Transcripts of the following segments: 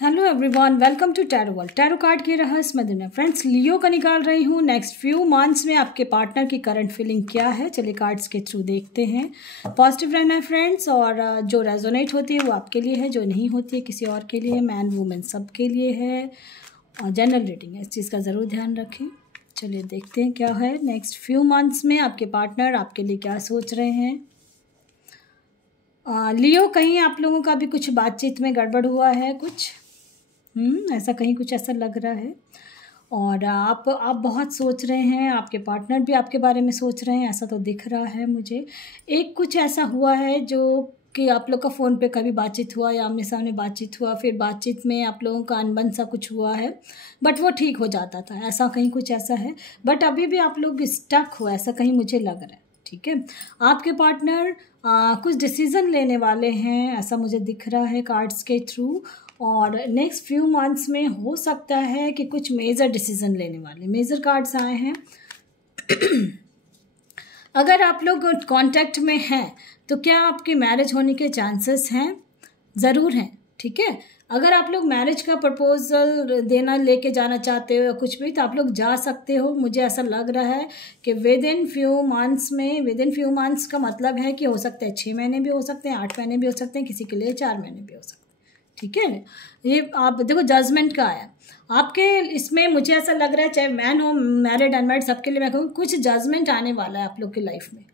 Hello everyone, welcome to tarot world. Tarot card की रहस्य दुनिया। फ्रेंड्स, लियो का निकाल रही हूँ। नेक्स्ट फ्यू मंथ्स में आपके पार्टनर की करंट फीलिंग क्या है, चलिए कार्ड्स के थ्रू देखते हैं। पॉजिटिव रहना है फ्रेंड्स, और जो रेजोनेट होती है वो आपके लिए है, जो नहीं होती है किसी और के लिए। मैन वुमेन सब के लिए है, और जनरल रीडिंग है, इस चीज़ का ज़रूर ध्यान रखें। चलिए देखते हैं क्या है नेक्स्ट फ्यू मंथ्स में आपके पार्टनर आपके लिए क्या सोच रहे हैं। लियो, कहीं आप लोगों का भी कुछ बातचीत में गड़बड़ हुआ है, कुछ ऐसा कहीं कुछ ऐसा लग रहा है। और आप बहुत सोच रहे हैं, आपके पार्टनर भी आपके बारे में सोच रहे हैं, ऐसा तो दिख रहा है मुझे। एक कुछ ऐसा हुआ है जो कि आप लोग का फ़ोन पे कभी बातचीत हुआ या आमने सामने बातचीत हुआ, फिर बातचीत में आप लोगों का अनबन सा कुछ हुआ है, बट वो ठीक हो जाता था, ऐसा कहीं कुछ ऐसा है। बट अभी भी आप लोग स्टक हो, ऐसा कहीं मुझे लग रहा है। ठीक है, आपके पार्टनर कुछ डिसीज़न लेने वाले हैं, ऐसा मुझे दिख रहा है कार्ड्स के थ्रू। और नेक्स्ट फ्यू मंथ्स में हो सकता है कि कुछ मेजर डिसीजन लेने वाले, मेजर कार्ड्स आए हैं। अगर आप लोग कांटेक्ट में हैं तो क्या आपकी मैरिज होने के चांसेस हैं? ज़रूर हैं। ठीक है, अगर आप लोग मैरिज का प्रपोजल देना लेके जाना चाहते हो या कुछ भी, तो आप लोग जा सकते हो। मुझे ऐसा लग रहा है कि विद इन फ्यू मंथ्स का मतलब है कि हो सकता है 6 महीने भी हो सकते हैं, 8 महीने भी हो सकते हैं, किसी के लिए 4 महीने भी हो सकते हैं। ठीक है, ये आप देखो जजमेंट का आया आपके इसमें। मुझे ऐसा लग रहा है, चाहे मैन हो, मैरिड अनमैरिड, सबके लिए मैं कहूँ कुछ जजमेंट आने वाला है आप लोग की लाइफ में।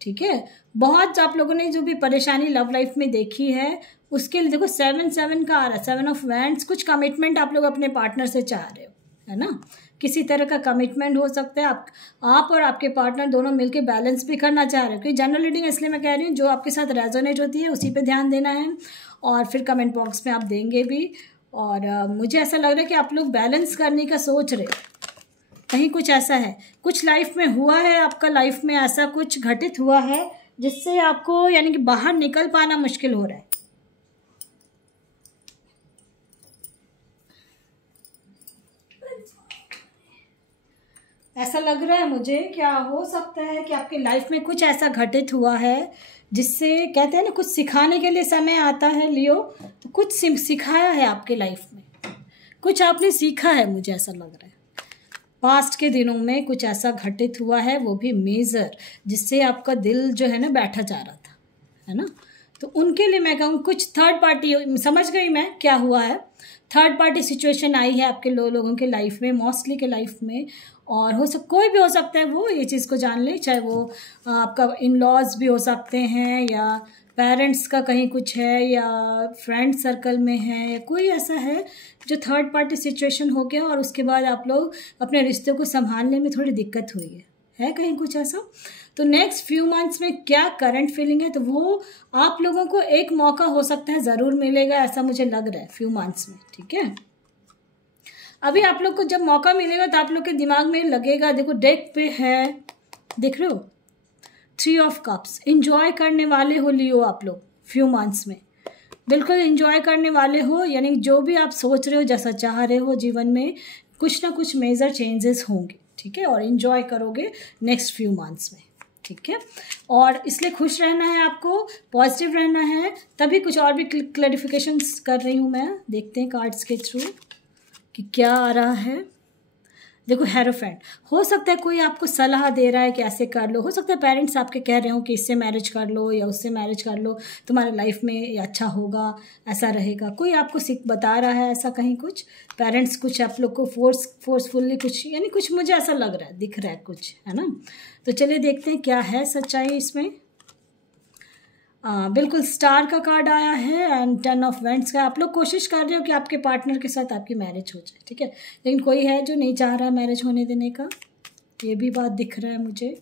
ठीक है, बहुत आप लोगों ने जो भी परेशानी लव लाइफ में देखी है उसके लिए देखो 7 का आ रहा है, 7 ऑफ वैंड्स। कुछ कमिटमेंट आप लोग अपने पार्टनर से चाह रहे हो, है ना। किसी तरह का कमिटमेंट हो सकता है, आप और आपके पार्टनर दोनों मिलकर बैलेंस भी करना चाह रहे हो। क्योंकि जनरल रीडिंग इसलिए मैं कह रही हूँ, जो आपके साथ रेजोनेट होती है उसी पे ध्यान देना है, और फिर कमेंट बॉक्स में आप देंगे भी। और मुझे ऐसा लग रहा है कि आप लोग बैलेंस करने का सोच रहे हो, कहीं कुछ ऐसा है, कुछ लाइफ में हुआ है, आपका लाइफ में ऐसा कुछ घटित हुआ है जिससे आपको यानी कि बाहर निकल पाना मुश्किल हो रहा है। ऐसा लग रहा है मुझे, क्या हो सकता है कि आपकी लाइफ में कुछ ऐसा घटित हुआ है जिससे कहते हैं ना, कुछ सिखाने के लिए समय आता है लियो, तो कुछ सिखाया है आपके लाइफ में, कुछ आपने सीखा है, मुझे ऐसा लग रहा है। पास्ट के दिनों में कुछ ऐसा घटित हुआ है, वो भी मेजर, जिससे आपका दिल जो है ना बैठा जा रहा था, है ना। तो उनके लिए मैं कहूँ कुछ थर्ड पार्टी, समझ गई मैं क्या हुआ है। थर्ड पार्टी सिचुएशन आई है आपके लोगों के लाइफ में, मोस्टली के लाइफ में। और कोई भी हो सकता है, वो ये चीज़ को जान ले, चाहे वो आपका इन लॉज भी हो सकते हैं, या पेरेंट्स का कहीं कुछ है, या फ्रेंड सर्कल में है, या कोई ऐसा है जो थर्ड पार्टी सिचुएशन हो गया, और उसके बाद आप लोग अपने रिश्ते को संभालने में थोड़ी दिक्कत हुई है कहीं कुछ ऐसा। तो नेक्स्ट फ्यू मंथ्स में क्या करंट फीलिंग है, तो वो आप लोगों को एक मौका हो सकता है ज़रूर मिलेगा, ऐसा मुझे लग रहा है फ्यू मंथ्स में। ठीक है, अभी आप लोग को जब मौका मिलेगा तो आप लोग के दिमाग में लगेगा, देखो डेक पे है, देख रहे हो 3 ऑफ कप्स। इंजॉय करने वाले हो लियो आप लोग फ्यू मंथ्स में, बिल्कुल इंजॉय करने वाले हो, यानी जो भी आप सोच रहे हो, जैसा चाह रहे हो जीवन में, कुछ ना कुछ मेजर चेंजेस होंगे। ठीक है, और इंजॉय करोगे नेक्स्ट फ्यू मंथ्स में। ठीक है, और इसलिए खुश रहना है आपको, पॉजिटिव रहना है, तभी कुछ और भी क्लैरिफिकेशंस कर रही हूँ मैं। देखते हैं कार्ड्स के थ्रू कि क्या आ रहा है। देखो हेरोफेंट, हो सकता है कोई आपको सलाह दे रहा है कि ऐसे कर लो, हो सकता है पेरेंट्स आपके कह रहे हो कि इससे मैरिज कर लो या उससे मैरिज कर लो, तुम्हारे लाइफ में ये अच्छा होगा, ऐसा रहेगा। कोई आपको बता रहा है ऐसा, कहीं कुछ पेरेंट्स कुछ आप लोग को फोर्सफुल्ली कुछ, यानी कुछ मुझे ऐसा लग रहा है, दिख रहा है कुछ, है ना। तो चलिए देखते हैं क्या है सच्चाई इसमें। बिल्कुल स्टार का कार्ड आया है, एंड 10 ऑफ वैंड्स का। आप लोग कोशिश कर रहे हो कि आपके पार्टनर के साथ आपकी मैरिज हो जाए। ठीक है, लेकिन कोई है जो नहीं चाह रहा मैरिज होने देने का, ये भी बात दिख रहा है मुझे।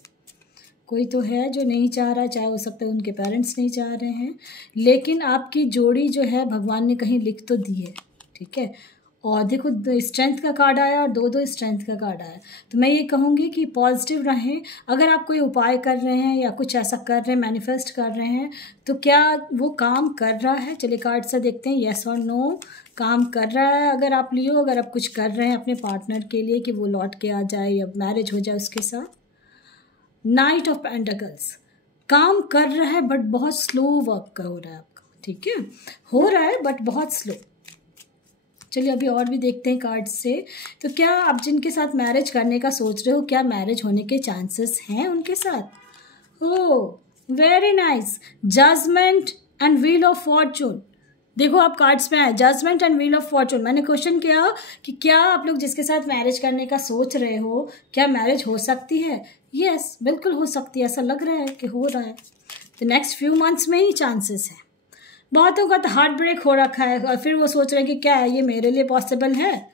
कोई तो है जो नहीं चाह रहा, चाहे हो सकता है उनके पेरेंट्स नहीं चाह रहे हैं, लेकिन आपकी जोड़ी जो है भगवान ने कहीं लिख तो दी है। ठीक है, और देखो स्ट्रेंथ का कार्ड आया और 2 स्ट्रेंथ का कार्ड आया। तो मैं ये कहूँगी कि पॉजिटिव रहें। अगर आप कोई उपाय कर रहे हैं या कुछ ऐसा कर रहे हैं, मैनिफेस्ट कर रहे हैं, तो क्या वो काम कर रहा है? चलिए कार्ड से देखते हैं, येस और नो। काम कर रहा है अगर आप लियो, अगर आप कुछ कर रहे हैं अपने पार्टनर के लिए कि वो लौट के आ जाए या मैरिज हो जाए उसके साथ। नाइट ऑफ पेंटिकल्स, काम कर रहा है बट बहुत स्लो वर्क का हो रहा है आपका। ठीक है, हो रहा है बट बहुत स्लो। चलिए अभी और भी देखते हैं कार्ड से। तो क्या आप जिनके साथ मैरिज करने का सोच रहे हो, क्या मैरिज होने के चांसेस हैं उनके साथ? Oh very nice, judgement and wheel of fortune. देखो आप कार्ड्स में आए judgement and wheel of fortune. मैंने क्वेश्चन किया कि क्या आप लोग जिसके साथ मैरिज करने का सोच रहे हो, क्या मैरिज हो सकती है? यस बिल्कुल हो सकती है, ऐसा लग रहा है कि हो रहा है। तो नेक्स्ट फ्यू मंथ्स में ही चांसेस है। बहुतों का तो हार्ट ब्रेक हो रखा है और फिर वो सोच रहे हैं कि क्या है ये मेरे लिए पॉसिबल है।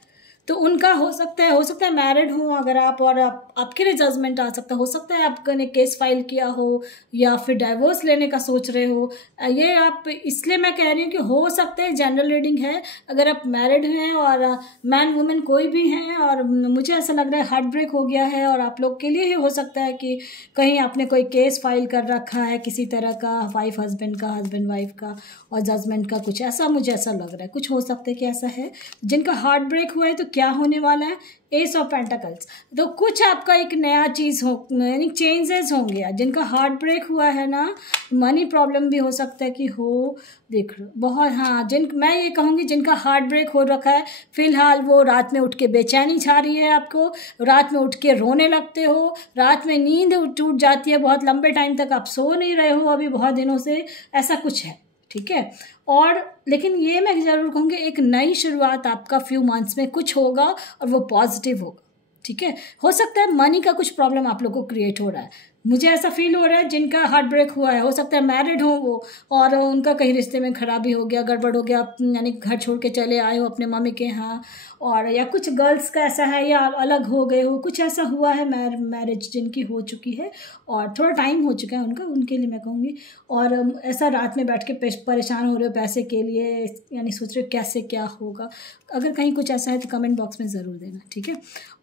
तो उनका हो सकता है मैरिड हो अगर आप, और आपके लिए जजमेंट आ सकता है। हो सकता है आपने केस फाइल किया हो या फिर डाइवोर्स लेने का सोच रहे हो। ये आप इसलिए मैं कह रही हूँ कि हो सकता है, जनरल रीडिंग है। अगर आप मैरिड हैं और मैन वुमेन कोई भी हैं और मुझे ऐसा लग रहा है हार्ट ब्रेक हो गया है और आप लोग के लिए ही हो सकता है कि कहीं आपने कोई केस फाइल कर रखा है किसी तरह का, वाइफ हस्बैंड का, हस्बैंड वाइफ का, और जजमेंट का कुछ ऐसा मुझे ऐसा लग रहा है। कुछ हो सकता है कि ऐसा है। जिनका हार्ट ब्रेक हुआ है तो क्या होने वाला है? S of pentacles. तो कुछ आपका एक नया चीज़ हो, यानी चेंजेस होंगे। जिनका हार्ट ब्रेक हुआ है ना, मनी प्रॉब्लम भी हो सकता है कि हो, देख लो बहुत। हाँ, मैं ये कहूँगी जिनका हार्ट ब्रेक हो रखा है फिलहाल, वो रात में उठ के बेचैनी छा रही है आपको, रात में उठ के रोने लगते हो, रात में नींद टूट जाती है, बहुत लंबे टाइम तक आप सो नहीं रहे हो अभी बहुत दिनों से, ऐसा कुछ है। ठीक है। और लेकिन ये मैं ज़रूर कहूँगी एक नई शुरुआत आपका फ्यू मंथ्स में कुछ होगा और वो पॉजिटिव होगा। ठीक है। हो सकता है मनी का कुछ प्रॉब्लम आप लोग को क्रिएट हो रहा है, मुझे ऐसा फील हो रहा है। जिनका हार्ट ब्रेक हुआ है हो सकता है मैरिड हो वो, और उनका कहीं रिश्ते में खराबी हो गया, गड़बड़ हो गया, यानी घर छोड़ के चले आए हो अपने मम्मी के यहाँ, और या कुछ गर्ल्स का ऐसा है या अलग हो गए हो, कुछ ऐसा हुआ है। मैरिज जिनकी हो चुकी है और थोड़ा टाइम हो चुका है उनका, उनके लिए मैं कहूँगी। और ऐसा रात में बैठ के परेशान हो रहे हो पैसे के लिए, यानी सोच रहे हो कैसे क्या होगा। अगर कहीं कुछ ऐसा है तो कमेंट बॉक्स में ज़रूर देना। ठीक है।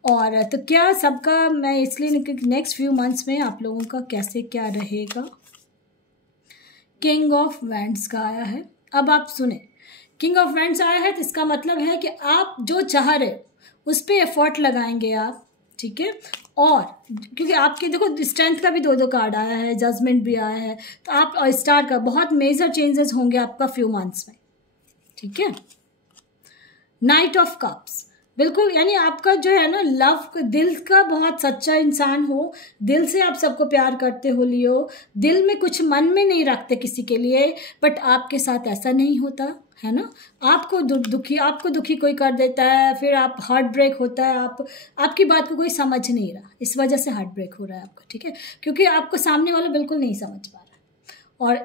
और तो क्या सबका, मैं इसलिए नेक्स्ट फ्यू मंथ्स में आप लोगों का कैसे क्या रहेगा। किंग ऑफ वैंड्स का आया है। अब आप सुने, किंग ऑफ वैंड्स आया है तो इसका मतलब है कि आप जो चाह रहे हो उस पर एफर्ट लगाएंगे आप। ठीक है। और क्योंकि आपके देखो स्ट्रेंथ का भी दो कार्ड आया है, जजमेंट भी आया है, तो आप और स्टार का बहुत मेजर चेंजेस होंगे आपका फ्यू मंथ्स में। ठीक है। नाइट ऑफ कप्स, बिल्कुल, यानी आपका जो है ना लव, दिल का बहुत सच्चा इंसान हो, दिल से आप सबको प्यार करते हो लियो, दिल में कुछ मन में नहीं रखते किसी के लिए, बट आपके साथ ऐसा नहीं होता है ना। आपको दुखी कोई कर देता है, फिर आप हार्ट ब्रेक होता है, आपकी बात को कोई समझ नहीं रहा, इस वजह से हार्ट ब्रेक हो रहा है आपका। ठीक है। क्योंकि आपको सामने वाला बिल्कुल नहीं समझ पा रहा। और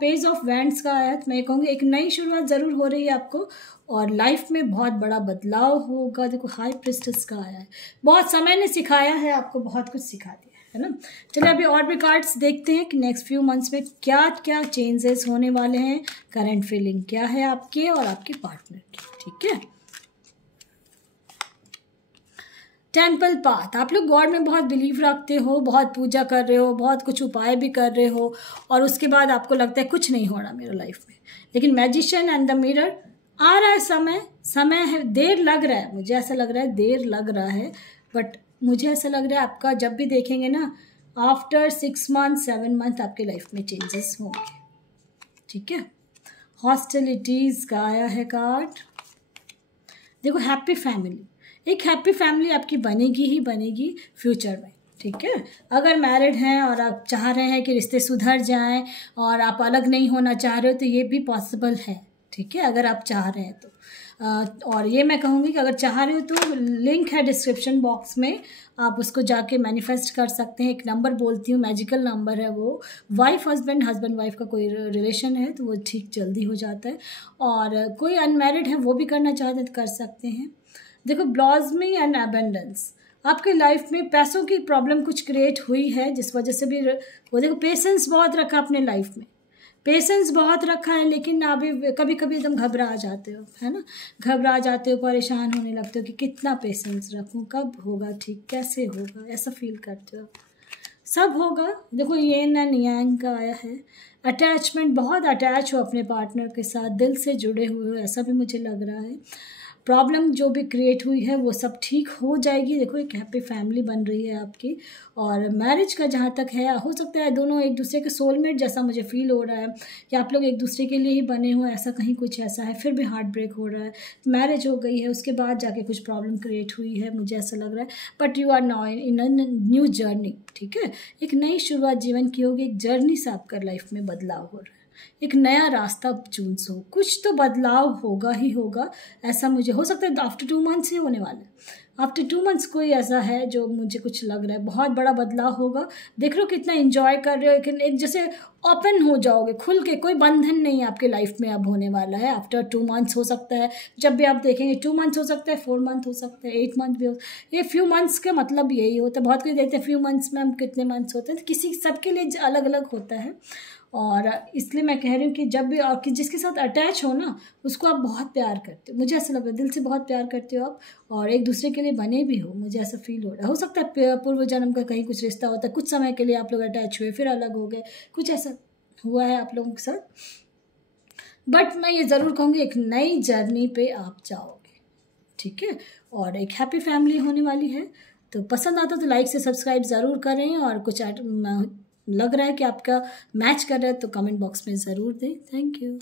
पेज ऑफ वैंड्स का आया, मैं कहूँगी एक नई शुरुआत ज़रूर हो रही है आपको और लाइफ में बहुत बड़ा बदलाव होगा। देखो हाई प्रिस्टेस का आया है, बहुत समय ने सिखाया है आपको, बहुत कुछ सिखा दिया है ना। चलिए अभी और भी कार्ड्स देखते हैं कि नेक्स्ट फ्यू मंथ्स में क्या क्या चेंजेस होने वाले हैं, करंट फीलिंग क्या है आपके और आपके पार्टनर की। ठीक है। टेम्पल पाथ, आप लोग गॉड में बहुत बिलीव रखते हो, बहुत पूजा कर रहे हो, बहुत कुछ उपाय भी कर रहे हो, और उसके बाद आपको लगता है कुछ नहीं हो रहा मेरा लाइफ में। लेकिन मैजिशियन एंड द मिरर आ रहा है, समय है, देर लग रहा है, मुझे ऐसा लग रहा है देर लग रहा है, बट मुझे ऐसा लग रहा है आपका जब भी देखेंगे ना आफ्टर 6 मंथ 7 मंथ आपके लाइफ में चेंजेस होंगे। ठीक है। हॉस्टिलिटीज का आया है कार्ड। देखो हैप्पी फैमिली, एक हैप्पी फैमिली आपकी बनेगी ही बनेगी फ्यूचर में। ठीक है। अगर मैरिड हैं और आप चाह रहे हैं कि रिश्ते सुधर जाएं और आप अलग नहीं होना चाह रहे हो तो ये भी पॉसिबल है। ठीक है। अगर आप चाह रहे हैं तो और ये मैं कहूँगी कि अगर चाह रहे हो तो लिंक है डिस्क्रिप्शन बॉक्स में, आप उसको जाके मैनिफेस्ट कर सकते हैं। एक नंबर बोलती हूँ, मैजिकल नंबर है वो, वाइफ हस्बैंड, हस्बैंड वाइफ का कोई रिलेशन है तो वो ठीक जल्दी हो जाता है। और कोई अनमैरिड है वो भी करना चाहते हैं तो कर सकते हैं। देखो ब्लॉसमी एंड अबेंडेंस, आपके लाइफ में पैसों की प्रॉब्लम कुछ क्रिएट हुई है जिस वजह से भी वो, देखो पेशेंस बहुत रखा अपने लाइफ में, पेशेंस बहुत रखा है, लेकिन अभी कभी कभी एकदम घबरा जाते हो, है ना, घबरा जाते हो, परेशान होने लगते हो कि कितना पेशेंस रखूं, कब होगा ठीक, कैसे होगा, ऐसा फील करते हो। सब होगा। देखो येन एंड यांग का आया है। अटैचमेंट, बहुत अटैच हो अपने पार्टनर के साथ, दिल से जुड़े हुए हो, ऐसा भी मुझे लग रहा है। प्रॉब्लम जो भी क्रिएट हुई है वो सब ठीक हो जाएगी। देखो एक हैप्पी फैमिली बन रही है आपकी। और मैरिज का जहाँ तक है, हो सकता है दोनों एक दूसरे के सोलमेट जैसा मुझे फील हो रहा है कि आप लोग एक दूसरे के लिए ही बने हो, ऐसा कहीं कुछ ऐसा है। फिर भी हार्ट ब्रेक हो रहा है, मैरिज हो गई है, उसके बाद जाके कुछ प्रॉब्लम क्रिएट हुई है, मुझे ऐसा लग रहा है। But you are now in a new journey, ठीक है। एक नई शुरुआत जीवन की होगी, एक जर्नी से आपका लाइफ में बदलाव हो रहा है, एक नया रास्ता चूज हो, कुछ तो बदलाव होगा ही होगा, ऐसा मुझे हो सकता है आफ्टर 2 मंथ्स ही होने वाला है। आफ्टर 2 मंथ्स कोई ऐसा है जो मुझे कुछ लग रहा है बहुत बड़ा बदलाव होगा। देख लो कितना एंजॉय कर रहे हो, लेकिन एक जैसे ओपन हो जाओगे खुल के, कोई बंधन नहीं आपके लाइफ में अब होने वाला है। आफ्टर 2 मंथ्स हो सकता है, जब भी आप देखेंगे 2 मंथ्स हो सकता है, 4 मंथ हो सकता है, 8 मंथ भी हो। ये फ्यू मंथ्स का मतलब यही होता है। बहुत कोई देखते हैं फ्यू मंथ्स में हम कितने मंथ्स होते हैं, तो किसी सबके लिए अलग अलग होता है। और इसलिए मैं कह रही हूँ कि जब भी आपकी जिसके साथ अटैच हो ना, उसको आप बहुत प्यार करते हो, मुझे ऐसा लग रहा है दिल से बहुत प्यार करते हो आप, और एक दूसरे के लिए बने भी हो, मुझे ऐसा फील हो रहा है। हो सकता है पूर्व जन्म का कहीं कुछ रिश्ता होता है, कुछ समय के लिए आप लोग अटैच हुए फिर अलग हो गए, कुछ ऐसा हुआ है आप लोगों के साथ। बट मैं ये ज़रूर कहूँगी एक नई जर्नी पे आप जाओगे, ठीक है। और एक हैप्पी फैमिली होने वाली है। तो पसंद आता तो लाइक से सब्सक्राइब ज़रूर करें, और कुछ लग रहा है कि आपका मैच कर रहा है तो कमेंट बॉक्स में ज़रूर दें। Thank you.